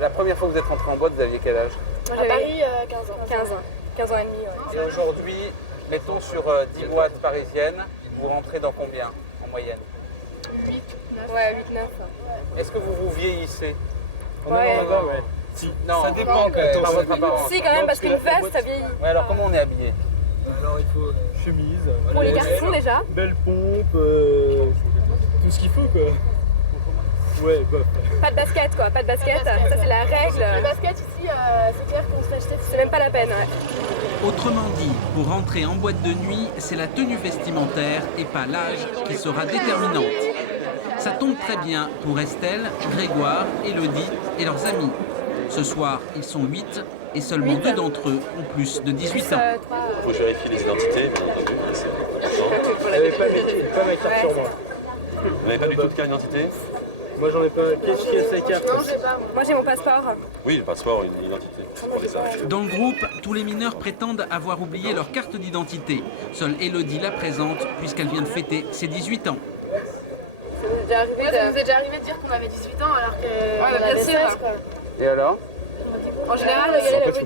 La première fois que vous êtes rentré en boîte, vous aviez quel âge? Moi, à Paris, 15 ans. 15 ans et demi, ouais. Et aujourd'hui, mettons sur 10 boîtes parisiennes, vous rentrez dans combien en moyenne? 8, 9. Ouais, 8, 9. Est-ce que vous vous vieillissez? Ouais. Si. Non, Ça dépend quand même. par votre apparence. Si, quand même, parce qu'une veste, ça vieillit. Ouais, alors comment on est habillé? Alors il faut chemise, Pour les garçons, déjà. belle pompe, tout ce qu'il faut quoi. Ouais, bof. Pas de basket, quoi. Pas de basket. Ça, c'est la règle. Le basket ici, c'est clair qu'on se fait acheter. C'est même pas la peine, ouais. Autrement dit, pour rentrer en boîte de nuit, c'est la tenue vestimentaire et pas l'âge qui sera déterminante. Ça tombe très bien pour Estelle, Grégoire, Élodie et leurs amis. Ce soir, ils sont 8 et seulement 2 d'entre eux ont plus de 18 ans. Il faut que je vérifie les identités, bien entendu. C'est important. Vous n'avez pas ma carte sur moi. Vous n'avez pas du tout de carte d'identité? Moi j'en ai pas. Qu'est-ce qui est sa carte? Non, j'ai pas. Moi, j'ai mon passeport. Oui, le passeport, une identité. Pour les âges. Dans le groupe, tous les mineurs prétendent avoir oublié leur carte d'identité. Seule Élodie la présente puisqu'elle vient de fêter ses 18 ans. Ça nous est déjà arrivé Ça nous est déjà arrivé de dire qu'on avait 18 ans alors que. Ouais, on avait bien sûr. 16, quoi. Et alors? En général,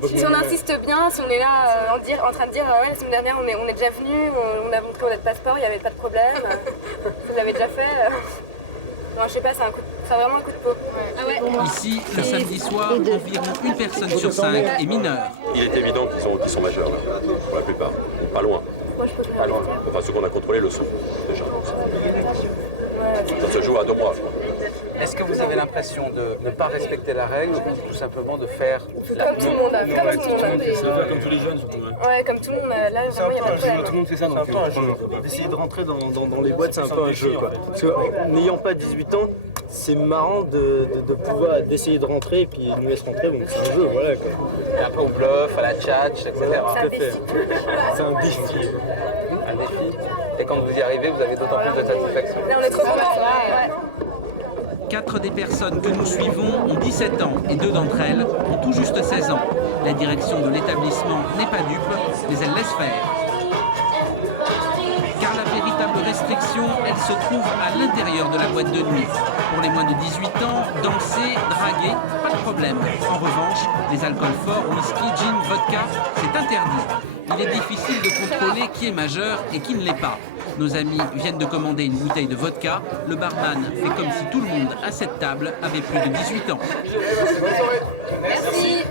si on insiste bien, si on est là en train de dire ouais, la semaine dernière on est déjà venu, on a montré notre passeport, il n'y avait pas de problème, vous l'avez déjà fait. Non, je sais pas, c'est vraiment un coup de peau. Ah ouais. Ici, le samedi soir, environ une personne sur 5 est mineure. Il est évident qu'ils sont majeurs, là, pour la plupart. Pas loin. Moi, je peux Pas loin. Enfin, ceux qu'on a contrôlés le sont, déjà. Ça se joue à 2 mois, je crois. Est-ce que vous avez l'impression de ne pas respecter la règle ou tout simplement de faire comme tout le monde, comme tout le monde. C'est faire comme tous les jeunes surtout. Ouais, comme tout le monde, là vraiment il n'y a pas de problème. Tout le monde fait ça, donc d'essayer de rentrer dans les boîtes, c'est un peu un jeu quoi. Parce que n'ayant pas 18 ans, c'est marrant de pouvoir d'essayer de rentrer et puis nous laisser rentrer, donc c'est un jeu, voilà quoi. Et après au bluff, à la tchatch, etc. C'est un défi. C'est un défi. Un défi. Et quand vous y arrivez, vous avez d'autant plus de satisfaction. Là, on est trop contents. Ouais. 4 des personnes que nous suivons ont 17 ans et 2 d'entre elles ont tout juste 16 ans. La direction de l'établissement n'est pas dupe, mais elle laisse faire. Car la véritable restriction, elle se trouve à l'intérieur de la boîte de nuit. Pour les moins de 18 ans, danser, draguer, pas de problème. En revanche, les alcools forts, whisky, gin, vodka, c'est interdit. Il est difficile de contrôler qui est majeur et qui ne l'est pas. Nos amis viennent de commander une bouteille de vodka. Le barman fait comme si tout le monde à cette table avait plus de 18 ans. Merci.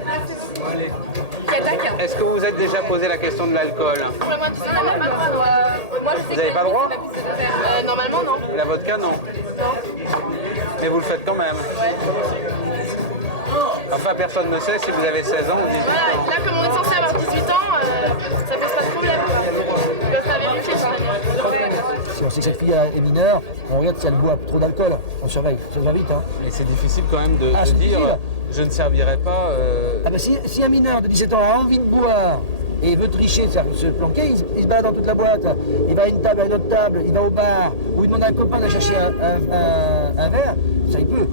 Qui attaque? Est-ce que vous vous êtes déjà posé la question de l'alcool? Pour le moins de 18 ans, on n'a même pas le droit. Moi, je sais Vous n'avez pas le droit? Normalement, non. Et la vodka, non? Mais vous le faites quand même? Enfin, personne ne sait si vous avez 16 ans ou 18 Voilà, ans. là, comme on est censé avoir 18 ans, ça pose pas de problème. Ils peuvent pas vérifier, de toute manière. Si on sait que cette fille est mineure, on regarde si elle boit trop d'alcool, on surveille, ça va vite. Hein. Mais c'est difficile quand même de c'est dire difficile. je ne servirai pas. Ah bah si un mineur de 17 ans a envie de boire et veut tricher, se planquer, il se balade dans toute la boîte, il va à une table, à une autre table, il va au bar, ou il demande à un copain de chercher un verre, ça il peut.